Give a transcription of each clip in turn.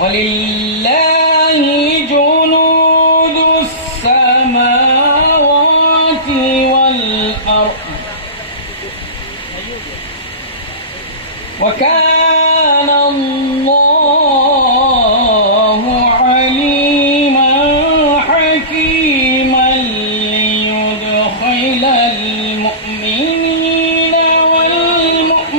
وَلِلَّهِ جُنُودُ السَّمَاوَاتِ وَالْأَرْضِ وَكَانَ اللَّهُ عَلِيمًا حَكِيمًا لِيُدْخِلَ الْمُؤْمِنِينَ وَالْمُؤْمِنَاتِ۔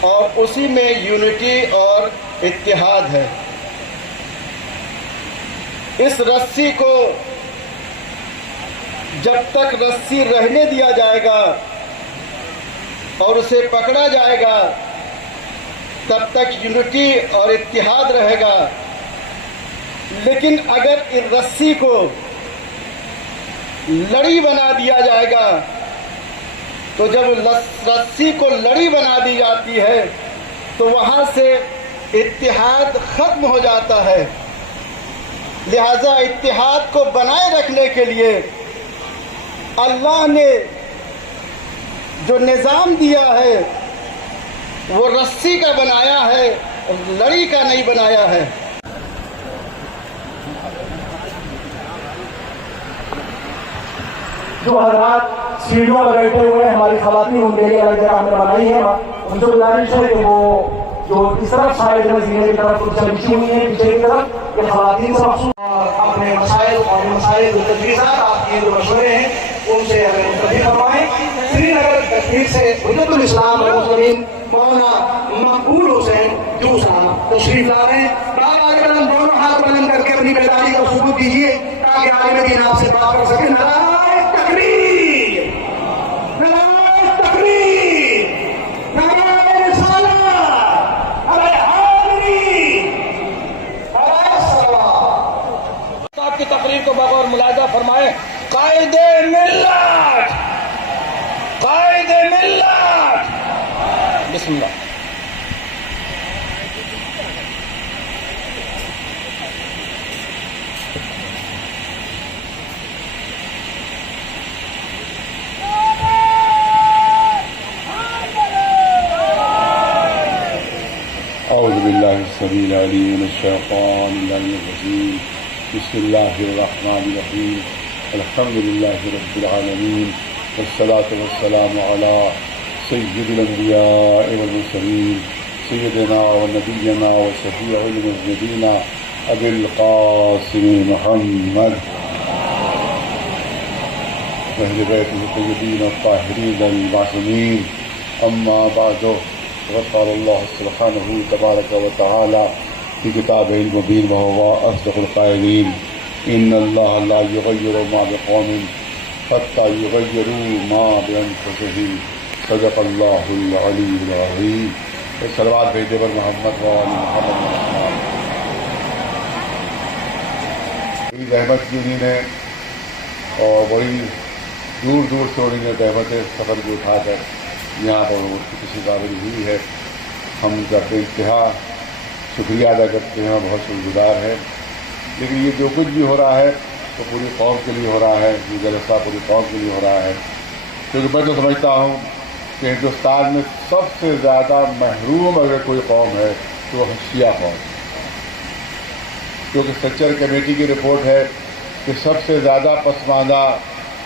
اور اسی میں یونٹی اور اتحاد ہے۔ اس رسی کو جب تک رسی رہنے دیا جائے گا اور اسے پکڑا جائے گا تب تک یونٹی اور اتحاد رہے گا، لیکن اگر اس رسی کو لڑی بنا دیا جائے گا تو جب رسی کو لڑی بنا دی جاتی ہے تو وہاں سے اتحاد ختم ہو جاتا ہے۔ لہذا اتحاد کو بنائے رکھنے کے لیے اللہ نے جو نظام دیا ہے وہ رسی کا بنایا ہے، لڑی کا نہیں بنایا ہے۔ جو حضرات سیڑھیوں پر بیٹھے ہوئے ہیں، ہماری خواتین ان کے لیے الگ جگہ ہم نے بنائی ہے، ان سے گزارش ہے کہ وہ جو اس طرف سائڈ میں زینے کی طرف کچھ بچھی ہوئی ہیں پیچھے کی طرف، کہ خواتین سے مخصوص اپنے مسائل اور مسائل جو تجویزات آپ کے جو مشورے ہیں ان سے ہمیں منتقل فرمائیں۔ سری نگر کشمیر سے حجت الاسلام المسلمین مولانا مقبول حسین جو صاحب تشریف لا رہے ہیں۔ بابا کرم دونوں ہاتھ بلند کر کے اپنی بیداری کا ثبوت دیجیے تاکہ عالم دین آپ سے بات کر سکے۔ نعرہ تکبیر، نعرہ تکبیر، نعرہ رسالت، نعرہ حیدری، نعرہ صلوات۔ آپ کی تقریر کو بغور ملاحظہ فرمائیں۔ قائد ملت، قائد ملت، بسم اللہ۔ أعوذ بالله السميع العليم من الشيطان اللعين الرجيم بسم الله الرحمن الرحيم الحمد لله رب العالمين والصلاة والسلام على سيد الأنبياء والمرسلين سيدنا ونبينا وشفيع المذنبين أبي القاسم محمد وأهل بيته الطيبين الطاهرين المعصومين أما بعد وقد قال الله سبحانه تبارك وتعالى في كتابه المبين وهو أصدق القائلين إن الله لا يغير ما بقوم حتى يغيروا ما بأنفسهم صدق الله العلي العظيم۔ صلوات بھیجے پر محمد وآل محمد۔ بڑی زحمت کی انہیں نے اور بڑی دور دور سے انہیں نے زحمت سفر کو اٹھا کر یہاں پر وہ کسی قابل ہوئی ہے۔ ہم ان کا بے انتہا شکریہ ادا کرتے ہیں اور بہت شکر گزار ہے۔ لیکن یہ جو کچھ بھی ہو رہا ہے تو پوری قوم کے لیے ہو رہا ہے، یہ جلسہ پوری قوم کے لیے ہو رہا ہے، کیونکہ میں تو سمجھتا ہوں کہ ہندوستان میں سب سے زیادہ محروم اگر کوئی قوم ہے تو وہ شیعہ قوم، کیونکہ سچر کمیٹی کی رپورٹ ہے کہ سب سے زیادہ پسماندہ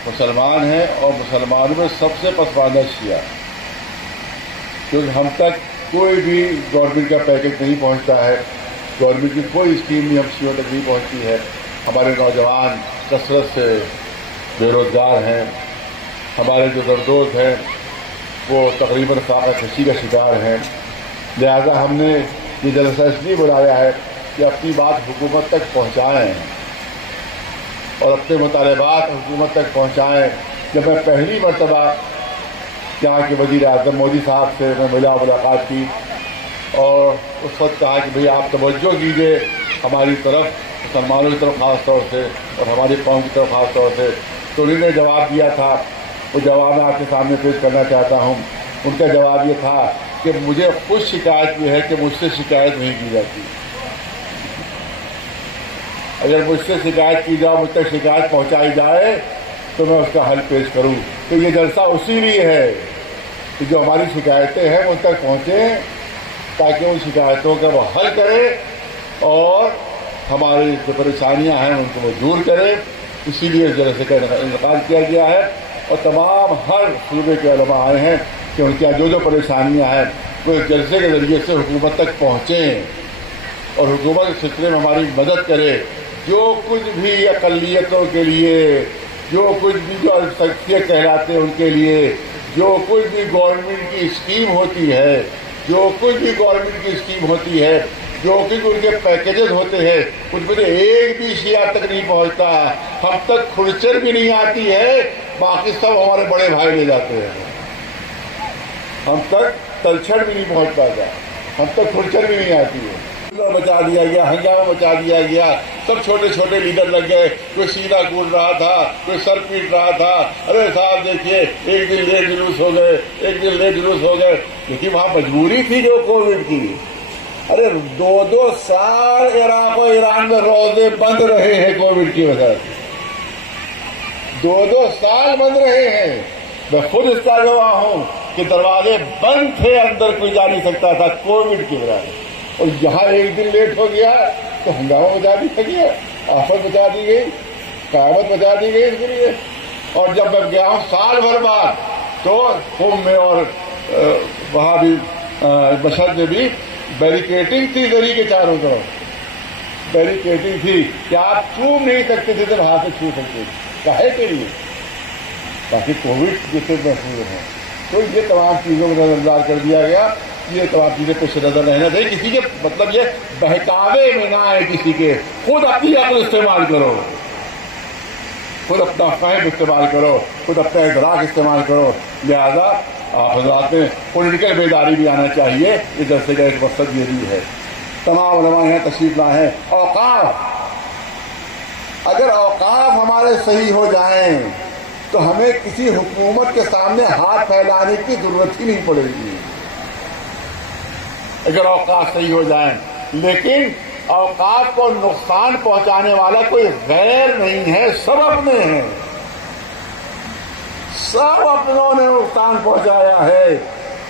مسلمان ہیں اور مسلمانوں میں سب سے پسماندہ شیعہ، کیونکہ ہم تک کوئی بھی گورنمنٹ کا پیکج نہیں پہنچتا ہے، گورنمنٹ کی کوئی اسکیم بھی ہم شیعوں تک نہیں پہنچتی ہے۔ ہمارے نوجوان کثرت سے بے روزگار ہیں، ہمارے جو زردوز ہیں وہ تقریباً فاقہ کشی کا شکار ہیں۔ لہذا ہم نے یہ جلسہ اس لیے بلایا ہے کہ اپنی بات حکومت تک پہنچائیں اور اپنے مطالبات حکومت تک پہنچائیں۔ جب میں پہلی مرتبہ یہاں کے وزیر اعظم مودی صاحب سے میں ملاقات کی اور اس وقت کہا کہ بھئی آپ توجہ کیجیے ہماری طرف، مسلمانوں کی طرف خاص طور سے اور ہماری قوم کی طرف خاص طور سے، تو انہوں نے جواب دیا تھا، وہ جواب میں آپ کے سامنے پیش کرنا چاہتا ہوں۔ ان کا جواب یہ تھا کہ مجھے خود شکایت یہ ہے کہ مجھ سے شکایت نہیں کی جاتی، اگر مجھ سے شکایت کی جائے، مجھ تک شکایت پہنچائی جائے تو میں اس کا حل پیش کروں۔ تو یہ جلسہ اسی لیے ہے کہ جو ہماری شکایتیں ہیں ان تک پہنچیں تاکہ ان شکایتوں کا وہ حل کرے اور ہماری جو پریشانیاں ہیں ان کو وہ دور کرے۔ اسی لیے اس جلسے کا انعقاد کیا گیا ہے اور تمام ہر صوبے کے علماء آئے ہیں کہ ان کی جو پریشانیاں ہیں وہ اس جلسے کے ذریعے سے حکومت تک پہنچیں اور حکومت اس سلسلے میں ہماری مدد کرے۔ جو کچھ بھی اقلیتوں کے لیے، جو کچھ بھی جو شخصیت کہلاتے ہیں ان کے لیے، جو کچھ بھی گورنمنٹ کی اسکیم ہوتی ہے جو کچھ بھی گورنمنٹ کی اسکیم ہوتی ہے، جو کچھ ان کے پیکیجز ہوتے ہیں، ان میں ایک بھی شیعہ تک نہیں پہنچتا ہے. ہم تک کھرچر بھی نہیں آتی ہے، باقی سب ہمارے بڑے بھائی لے جاتے ہیں. ہم تک تلچھڑ بھی نہیں پہنچ پاتا، ہم تک کھرچر بھی نہیں آتی ہے. بچا دیا گیا، ہنگامہ بچا دیا گیا، سب چھوٹے چھوٹے لیڈر لگ گئے. کوئی سینہ کود رہا تھا، کوئی سر پیٹ رہا تھا. ارے صاحب دیکھیے، ایک دن لیٹ جلوس ہو گئے، ایک دن لیٹ جلوس ہو گئے. لیکن وہاں مجبوری تھی جو کووڈ کی. ارے 2 سال عراق و ایران میں روزے بند رہے ہیں کووڈ کی وجہ سے. 2 سال بند رہے ہیں. میں خود اس کا گواہ ہوں کہ دروازے بند تھے، اندر کوئی جا نہیں سکتا تھا کووڈ کی وجہ سے. اور یہاں ایک دن لیٹ ہو گیا تو ہنگامہ بچا دی گئی، آفت بچا دی گئی، قیامت بچا دی گئی اس کے لیے. اور جب میں گیا ہوں سال بھر بعد تو قم میں اور وہاں بھی مشہد میں بھی بیریکیٹنگ تھی گلی کے چاروں طرف. بیریکیٹنگ تھی کہ آپ چوم نہیں سکتے تھے، جب ہاتھ سے چھو سکتے تھے. کاہے کے لیے؟ باقی کووڈ جیسے محفوظ ہیں. تو یہ تمام چیزوں کو نظر انداز کر دیا گیا. یہ تمام چیزیں پیش نظر رہنا چاہیے. کسی کے مطلب یہ بہکاوے میں نہ آئے کسی کے. خود اپنی عقل استعمال کرو، خود اپنا فہم استعمال کرو، خود اپنا ادراک استعمال کرو. لہذا آپ حضرات میں پولیٹیکل بیداری بھی آنا چاہیے. اس جلسے کا ایک مقصد یہ بھی ہے. تمام علماء یہاں تشریف لائے ہیں. اوقاف، اگر اوقاف ہمارے صحیح ہو جائیں تو ہمیں کسی حکومت کے سامنے ہاتھ پھیلانے کی ضرورت ہی نہیں پڑے گی، اگر اوقاف صحیح ہو جائیں. لیکن اوقاف کو نقصان پہنچانے والا کوئی غیر نہیں ہے، سب اپنے ہیں. سب اپنوں نے نقصان پہنچایا ہے.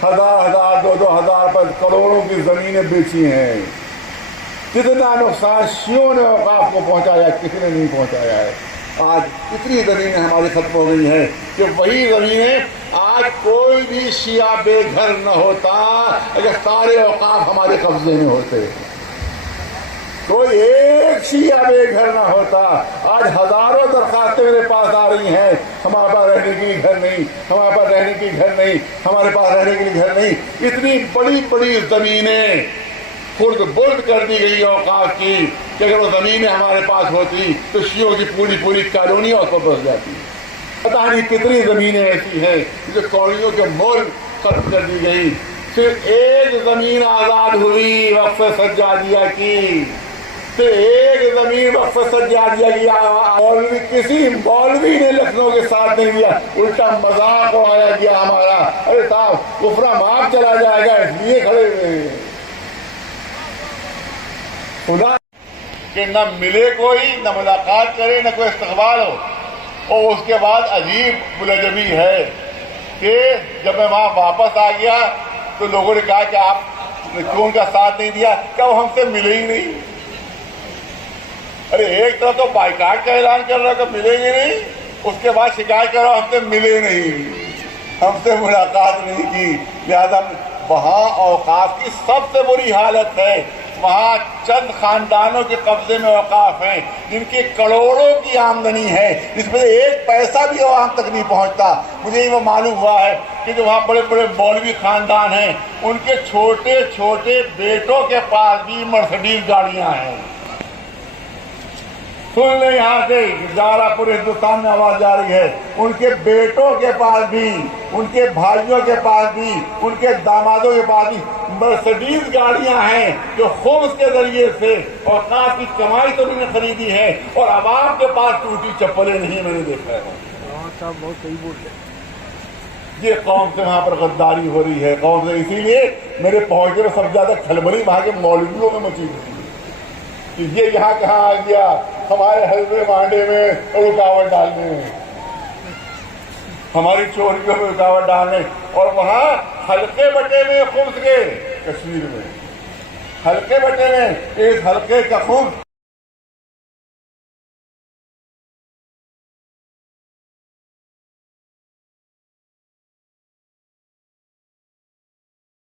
1000 2000 پر کروڑوں کی زمینیں بیچی ہیں. کتنا نقصان شیعوں نے اوقاف کو پہنچایا، کسی نے نہیں پہنچایا ہے. آج اتنی زمینیں ہماری ختم ہو گئی ہیں کہ وہی زمینیں آج کوئی بھی شیعہ بے گھر نہ ہوتا اگر سارے اوقاف ہمارے قبضے میں ہوتے. کوئی ایک شیعہ بے گھر نہ ہوتا. آج ہزاروں درخواستیں میرے پاس آ رہی ہیں، ہمارے پاس رہنے کے لیے گھر نہیں، ہمارے پاس رہنے کے لیے گھر نہیں، ہمارے پاس رہنے کے لیے گھر نہیں. اتنی بڑی بڑی زمینیں خرد برد کر دی گئی اوقاف کی کہ اگر وہ زمینیں ہمارے پاس ہوتی تو شیعوں کی پوری پوری کالونی اور کو بس جاتی. پتہ نہیں کتنی زمینیں ایسی ہیں جو کالونیوں کے مول ختم کر دی گئی. صرف ایک زمین آزاد ہوئی وقف سجادیہ کی، صرف ایک زمین وقف سجادیہ کی. مولوی کسی مولوی نے لکھنؤ کے ساتھ نہیں دیا، الٹا مذاق اڑایا گیا ہمارا. ارے صاحب کفرا معاف چلا جائے گا اس لیے کھڑے ہوئے ہیں. خدا کہ نہ ملے کوئی، نہ ملاقات کرے، نہ کوئی استقبال ہو. اور اس کے بعد عجیب ملجبی ہے کہ جب میں وہاں واپس آ گیا تو لوگوں نے کہا کہ آپ نے کیوں ان کا ساتھ نہیں دیا؟ کہ وہ ہم سے ملے ہی نہیں. ارے ایک طرف تو بائیکاٹ کا اعلان کر رہا کہ ملیں گے نہیں، اس کے بعد شکایت کر رہا ہم سے ملے نہیں، ہم سے ملاقات نہیں کی. لہذا وہاں اوقاف کی سب سے بری حالت ہے. وہاں چند خاندانوں کے قبضے میں اوقاف ہیں جن کی کروڑوں کی آمدنی ہے، جس میں ایک پیسہ بھی عوام تک نہیں پہنچتا. مجھے یہ معلوم ہوا ہے کہ جو وہاں بڑے بڑے مولوی خاندان ہیں ان کے چھوٹے چھوٹے بیٹوں کے پاس بھی مرسڈیز گاڑیاں ہیں. سن لیں یہاں سے جارا پورے ہندوستان میں آواز جا رہی ہے. ان کے بیٹوں کے پاس بھی، ان کے بھائیوں کے پاس بھی، ان کے دامادوں کے پاس بھی مرسڈیز گاڑیاں ہیں جو خمس کے ذریعے سے اوقاف کی کمائی تو انہوں نے خریدی ہے. اور عوام کے پاس ٹوٹی چپلیں نہیں، میں نے دیکھا ہے. بہت صحیح بول رہے. یہ قوم سے وہاں پر غداری ہو رہی ہے قوم سے. اسی لیے میرے پہنچنے میں سب سے زیادہ کھلبلی وہاں کے مولویوں میں مچی ہوئی کہ یہ یہاں کہاں آ گیا ہمارے حلوے مانڈے میں رکاوٹ ڈالنے، ہماری چوریوں میں رکاوٹ ڈالنے. اور وہاں حلقے بٹے میں خمس کے کشمیر میں حلقے بٹے میں اس حلقے کا خمس